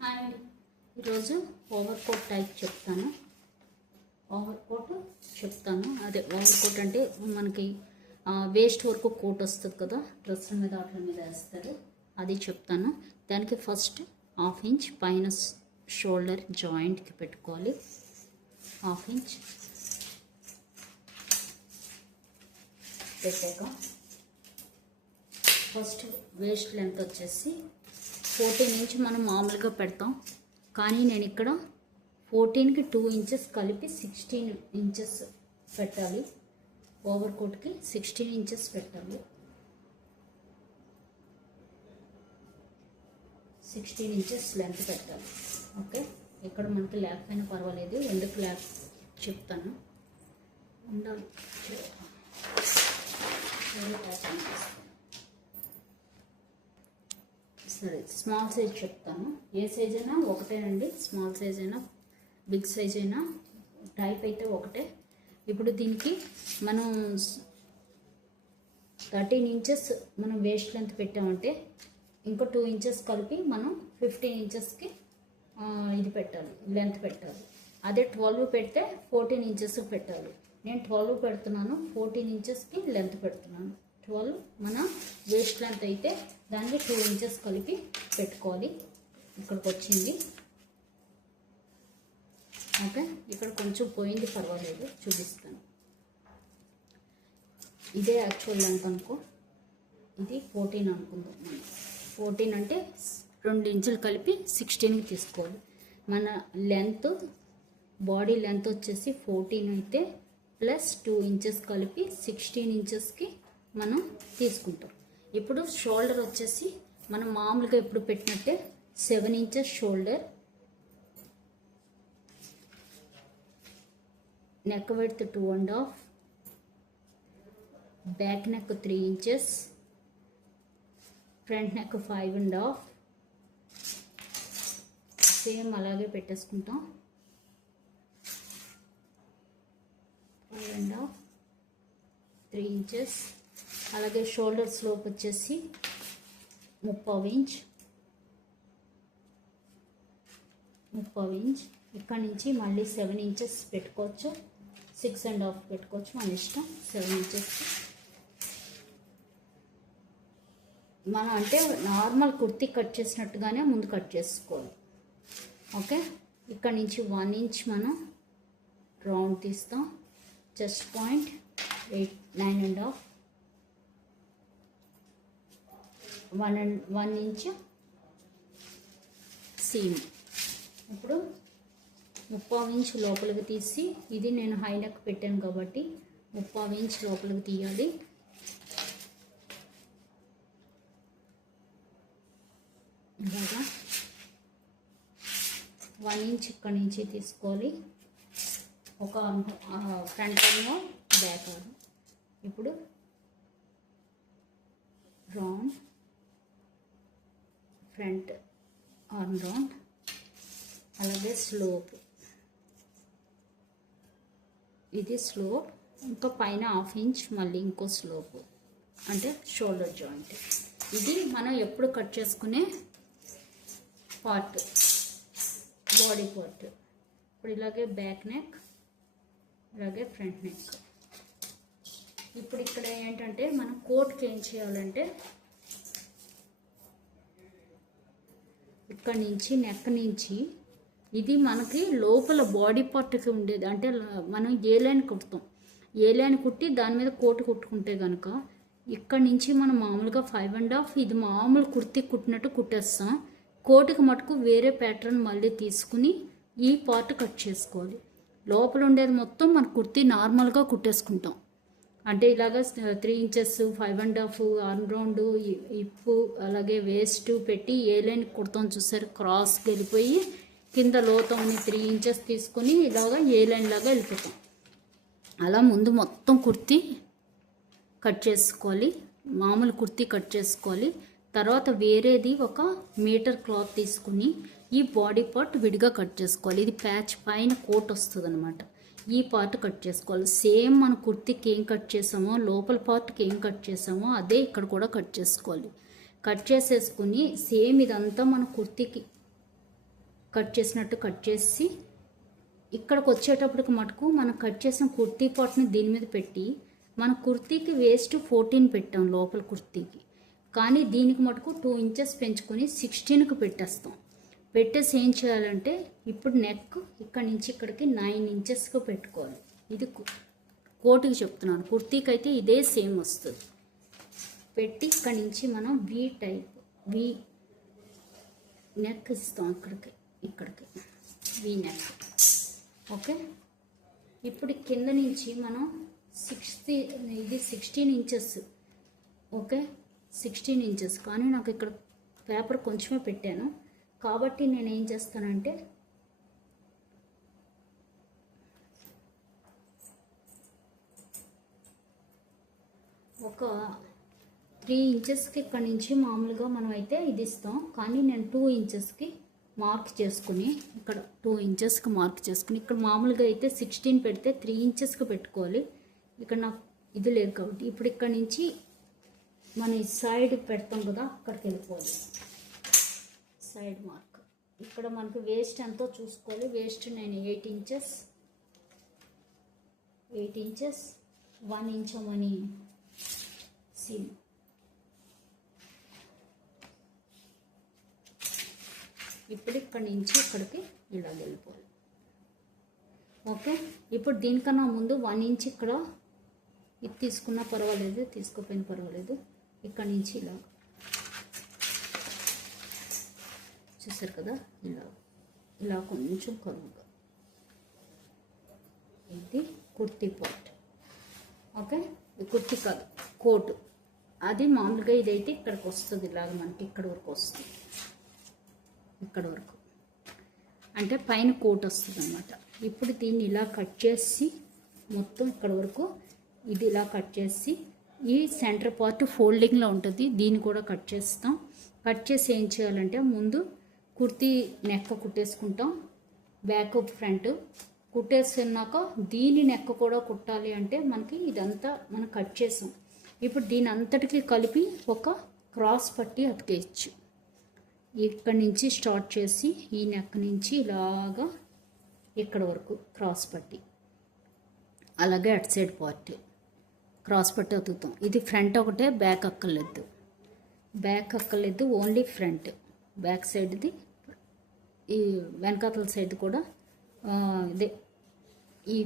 And ఈరోజు over coat type చెప్తాను. అదే ఓవర్ కోట్ అంటే మనకి వేస్ట్ వరకు కోట్ వస్తుంది కదా, డ్రెస్సుల మీద వాటి మీద వేస్తారు, అది చెప్తాను. దానికి ఫస్ట్ 1/2 ఇంచ్ పైన షోల్డర్ జాయింట్కి పెట్టుకోవాలి. 1/2 ఇంచ్ పెట్టాక ఫస్ట్ వేస్ట్ లెంత్ వచ్చేసి 14 ఇంచ్ మనం మామూలుగా పెడతాం, కానీ నేను ఇక్కడ 14కి 2 ఇంచెస్ కలిపి 16 ఇంచెస్ పెట్టాలి. ఓవర్ కోట్కి 16 ఇంచెస్ పెట్టాలి. 16 ఇంచెస్ లెంత్ పెట్టాలి. ఓకే, ఇక్కడ మనకి లేకపోయినా పర్వాలేదు, ఎందుకు లేక చెప్తాను. ఉండాలి సరే, స్మాల్ సైజ్ చెప్తాను. ఏ సైజ్ అయినా ఒకటేనండి, స్మాల్ సైజ్ అయినా బిగ్ సైజ్ అయినా టైప్ అయితే ఒకటే. ఇప్పుడు దీనికి మనం 13 ఇంచెస్ మనం వేస్ట్ లెంత్ పెట్టామంటే ఇంకో 2 ఇంచెస్ కలిపి మనం 15 ఇంచెస్కి ఇది పెట్టాలి, లెంత్ పెట్టాలి. అదే 12 పెడితే 14 ఇంచెస్ పెట్టాలి. నేను 12 పెడుతున్నాను, 14 ఇంచెస్కి లెంత్ పెడుతున్నాను. 12 మన వేస్ట్ లెంత్ అయితే దానికి 2 ఇంచెస్ కలిపి పెట్టుకోవాలి. ఇక్కడికి వచ్చింది. ఓకే, ఇక్కడ కొంచెం పోయింది, పర్వాలేదు, చూపిస్తాను. ఇదే యాక్చువల్ లెంత్ అనుకో, ఇది 14 అనుకుందాం. 14 అంటే 2 ఇంచులు కలిపి 16కి తీసుకోవాలి. మన లెంత్ బాడీ లెంత్ వచ్చేసి 14 అయితే ప్లస్ 2 ఇంచెస్ కలిపి 16 ఇంచెస్కి మనం తీసుకుంటాం. ఇప్పుడు షోల్డర్ వచ్చేసి మనం మామూలుగా ఇప్పుడు పెట్టినట్టే 7 inches shoulder, neck width 2.5, back neck 3 inches, front neck 5.5, same అలాగే పెట్టేసుకుంటాం. 5.5, 3 ఇంచెస్. అలాగే షోల్డర్ స్లోప్ వచ్చేసి 30 ఇంచ్. ఇక్కడ నుంచి మళ్ళీ 7 ఇంచెస్ పెట్టుకోవచ్చు, 6.5 పెట్టుకోవచ్చు, మన ఇష్టం. 7 ఇంచెస్ మనం అంటే నార్మల్ కుర్తీ కట్ చేసినట్టుగానే ముందు కట్ చేసుకోవాలి. ఓకే, ఇక్కడ నుంచి 1 ఇంచ్ మనం రౌండ్ తీస్తాం. Chest point 9.5, 1 inch seam. ఇప్పుడు 30 ఇంచ్ లోపలికి తీసి, ఇది నేను హై నెక్ పెట్టాను కాబట్టి 30 ఇంచ్ లోపలికి తీయాలి. ఇలాగా 1 ఇంచ్ ఇక్కడ నుంచి తీసుకోవాలి, ఒక ఫ్రంట్ ఆర్మ్ బ్యాక్ ఆర్మ్. ఇప్పుడు రౌండ్, ఫ్రంట్ ఆర్మ్ రౌండ్, అలాగే స్లోప్, ఇది స్లోప్. ఇంకా పైన 1/2 ఇంచ్ మళ్ళీ ఇంకో స్లోప్, అంటే షోల్డర్ జాయింట్. ఇది మనం ఎప్పుడు కట్ చేసుకునే పార్ట్, బాడీ పార్ట్. ఇప్పుడు ఇలాగే బ్యాక్ నెక్, అలాగే ఫ్రంట్ నెక్. ఇప్పుడు ఇక్కడ ఏంటంటే మనం కోట్కి ఏం చేయాలంటే ఇక్కడ నుంచి నెక్ నుంచి ఇది మనకి లోపల బాడీ పార్ట్కి ఉండేది, అంటే మనం ఏ లైన్ కుడతాం, ఏ లైన్ కుట్టి దాని మీద కోట్ కుట్టుకుంటే కనుక ఇక్కడ నుంచి మనం మామూలుగా 5.5 ఇది మామూలు కుర్తీ కుట్టినట్టు కుట్టేస్తాం. కోటుకి మటుకు వేరే ప్యాటర్న్ మళ్ళీ తీసుకుని ఈ పార్ట్ కట్ చేసుకోవాలి. లోపల ఉండేది మొత్తం మన కుర్తీ నార్మల్గా కుట్టేసుకుంటాం. అంటే ఇలాగ 3 ఇంచెస్ 5.5 ఆర్మ్ రౌండ్, ఇప్పు, అలాగే వేస్ట్ పెట్టి ఏ లైన్ కుడతాం చూసారు, క్రాస్కి వెళ్ళిపోయి కింద లోతని 3 ఇంచెస్ తీసుకొని ఇలాగ ఏ లైన్ లాగా వెళ్ళిపోతాం. అలా ముందు మొత్తం కుర్తీ కట్ చేసుకోవాలి, మామూలు కుర్తీ కట్ చేసుకోవాలి. తర్వాత వేరేది 1 మీటర్ క్లాత్ తీసుకుని ఈ బాడీ పార్ట్ విడిగా కట్ చేసుకోవాలి. ఇది ప్యాచ్ పైన కోట్ వస్తుంది అనమాట. ఈ పార్ట్ కట్ చేసుకోవాలి. సేమ్ మన కుర్తీకి ఏం కట్ చేసామో, లోపల పార్ట్కి ఏం కట్ చేసామో అదే ఇక్కడ కూడా కట్ చేసుకోవాలి. కట్ చేసేసుకుని సేమ్ ఇదంతా మన కుర్తీకి కట్ చేసినట్టు కట్ చేసి ఇక్కడికి వచ్చేటప్పటికి మటుకు మనం కట్ చేసిన కుర్తీ పాట్ని దీని మీద పెట్టి మన కుర్తీకి వేస్ట్ 14 పెట్టాం లోపల కుర్తీకి, కానీ దీనికి మటుకు 2 ఇంచెస్ పెంచుకొని 16కి పెట్టేస్తాం. పెట్టేసి ఏం చేయాలంటే ఇప్పుడు నెక్ ఇక్కడి నుంచి ఇక్కడికి 9 ఇంచెస్కి పెట్టుకోవాలి. ఇది కోటుకి చెప్తున్నాను, కుర్తీకి అయితే ఇదే సేమ్ వస్తుంది. పెట్టి ఇక్కడి నుంచి మనం వి నెక్ ఇస్తాం ఇక్కడికి వి నెక్. ఓకే, ఇప్పుడు కింద నుంచి మనం 16 ఇంచెస్. ఓకే, 16 ఇంచెస్, కానీ నాకు ఇక్కడ పేపర్ కొంచెమే పెట్టాను కాబట్టి నేను ఏం చేస్తానంటే ఒక 3 ఇంచెస్కి ఇక్కడ నుంచి మామూలుగా మనం అయితే ఇది ఇస్తాం, కానీ నేను 2 ఇంచెస్కి మార్క్ చేసుకుని ఇక్కడ 2 ఇంచెస్కి మార్క్ చేసుకుని ఇక్కడ మామూలుగా అయితే 16 పెడితే 3 ఇంచెస్కి పెట్టుకోవాలి. ఇక్కడ నాకు ఇది లేదు కాబట్టి ఇప్పుడు ఇక్కడ నుంచి మన సైడ్ పెడతాం కదా, అక్కడికి వెళ్ళిపోవాలి. సైడ్ మార్క్ ఇక్కడ మనకు వేస్ట్ ఎంతో చూసుకోవాలి. వేస్ట్ నేను 8 ఇంచెస్ 1 ఇంచ్ అని సీమ్. ఇప్పుడు ఇక్కడ నుంచి ఇక్కడికి ఇలా వెళ్ళిపోవాలి. ఓకే, ఇప్పుడు దీనికన్నా ముందు 1 ఇంచ్ ఇక్కడ ఇది తీసుకున్నా పర్వాలేదు, తీసుకోపోయినా పర్వాలేదు. ఇక్కడ నుంచి ఇలా చూసారు కదా, ఇలా కొంచెం కరువుగా. ఇది కుర్తీ పార్ట్. ఓకే, ఇది కుర్తీ కాదు, కోటు. అది మామూలుగా ఇదైతే ఇక్కడికి వస్తుంది, ఇలాగ మనకి ఇక్కడ వరకు వస్తుంది. ఇక్కడ వరకు అంటే పైన కోట్ వస్తుంది అన్నమాట. ఇప్పుడు దీన్ని ఇలా కట్ చేసి మొత్తం ఇక్కడ వరకు ఇది ఇలా కట్ చేసి ఈ సెంటర్ పార్ట్ ఫోల్డింగ్లో ఉంటుంది, దీన్ని కూడా కట్ చేస్తాం. కట్ చేసి ఏం చేయాలంటే ముందు కుర్తీ నెక్క కుట్టేసుకుంటాం, బ్యాక్ ఫ్రంట్ కుట్టేసుకున్నాక దీని నెక్క కూడా కుట్టాలి. అంటే మనకి ఇదంతా మనం కట్ చేసాం. ఇప్పుడు దీని అంతటికి కలిపి ఒక క్రాస్ పట్టి అతికేయచ్చు. ఇక్కడి నుంచి స్టార్ట్ చేసి ఈ నెక్ నుంచి ఇలాగా ఇక్కడ వరకు క్రాస్ పట్టి, అలాగే అటు సైడ్ పార్ట్ క్రాస్ పట్టి అతుకుతాం. ఇది ఫ్రంట్ ఒకటే, బ్యాక్ అక్కర్లేదు, ఓన్లీ ఫ్రంట్. బ్యాక్ సైడ్ది ఈ వెనకాతల సైడ్ కూడా ఇదే ఈ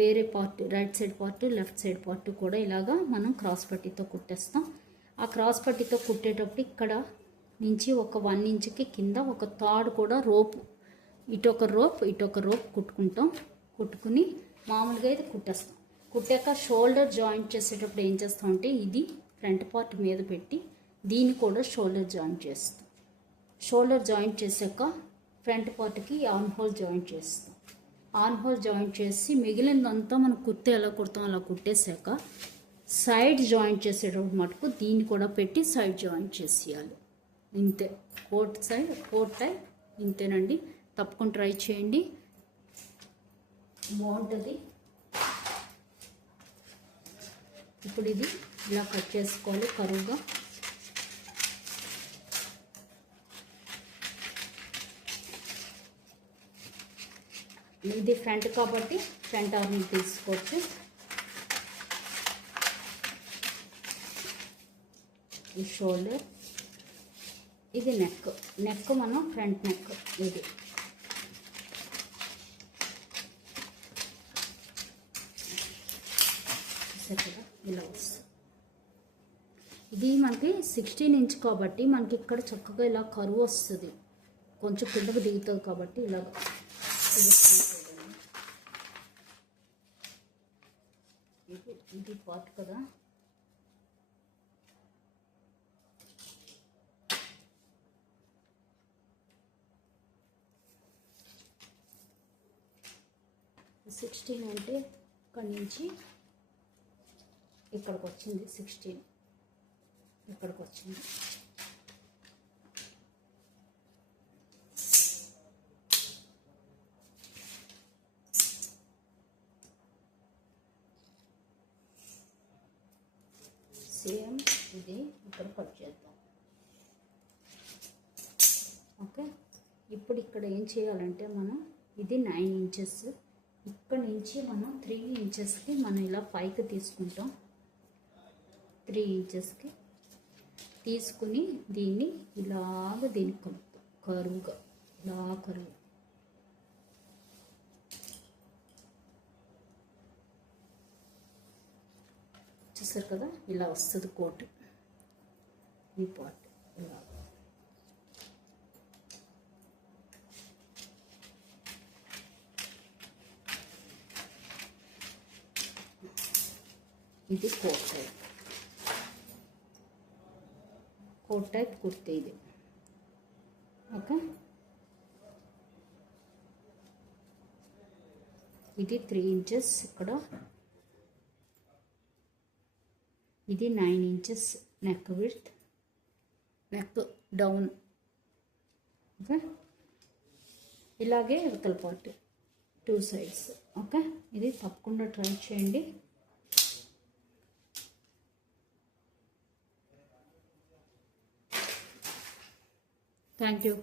వేరే part, right side part, left side part కూడా ఇలాగా మనం క్రాస్ పట్టీతో కుట్టేస్తాం. ఆ క్రాస్ పట్టీతో కుట్టేటప్పుడు ఇక్కడ నుంచి ఒక 1 ఇంచుకి కింద ఒక తాడు కూడా రోపు, ఇటొక రోప్ కుట్టుకుంటాం. కుట్టుకుని మామూలుగా ఇది కుట్టేస్తాం. కుట్టాక షోల్డర్ జాయింట్ చేసేటప్పుడు ఏం చేస్తామంటే ఇది ఫ్రంట్ పార్ట్ మీద పెట్టి దీన్ని కూడా షోల్డర్ జాయింట్ చేస్తాం. షోల్డర్ జాయింట్ చేసాక ఫ్రంట్ పార్ట్కి ఆర్మ్ హోల్ జాయింట్ చేస్తాం. ఆర్మ్ హోల్ జాయింట్ చేసి మిగిలినదంతా మనం కుర్తే ఎలా కుడతాం అలా కుట్టేసాక సైడ్ జాయింట్ చేసేటప్పుడు మటుకు దీన్ని కూడా పెట్టి సైడ్ జాయింట్ చేసేయాలి. ఇంతే, కోట్ టైప్ ఇంతేనండి. తప్పకుండా ట్రై చేయండి, బాగుంటుంది. ఇప్పుడు ఇది ఇలా కట్ చేసుకోవాలి కరువుగా. ఇది ఫ్రంట్ కాబట్టి ఫ్రంట్ ఆర్మ్ తీసుకోవచ్చు. ఈ షోల్డర్, ఇది నెక్ మనం ఫ్రంట్ నెక్. ఇది కదా ఇలా వస్తుంది. ఇది మనకి 16 ఇంచ్ కాబట్టి మనకి ఇక్కడ చక్కగా ఇలా కరువు వస్తుంది, కొంచెం కిందకు దిగుతుంది కాబట్టి ఇలాగ ఇది పార్ట్ కదా. సిక్స్టీన్ అంటే ఇక్కడి నుంచి ఇక్కడికి వచ్చింది, 16 ఇక్కడికి వచ్చింది. సేమ్ ఇది ఇక్కడ కట్ చేద్దాం. ఓకే, ఇప్పుడు ఇక్కడ ఏం చేయాలంటే మనం ఇది 9 ఇంచెస్, ఇక్కడ నుంచి మనం 3 ఇంచెస్కి మనం ఇలా పైకి తీసుకుంటాం. 3 ఇంచెస్కి తీసుకుని దీన్ని ఇలాగ దీనికి కలుపుతాం, కరువుగా ఇలా కరువు. చూసారు కదా, ఇలా వస్తుంది కోట్. ఈ పార్ట్ ఇలా ఇది కోట్ టైప్ కుర్తీ ఇది. ఓకే, ఇది 3 ఇంచెస్ ఇక్కడ, ఇది 9 inches neck width, neck down. Okay, ఇలాగే అవతల పార్ట్ 2 సైడ్స్. ఓకే, ఇది తప్పకుండా ట్రై చేయండి. Thank you.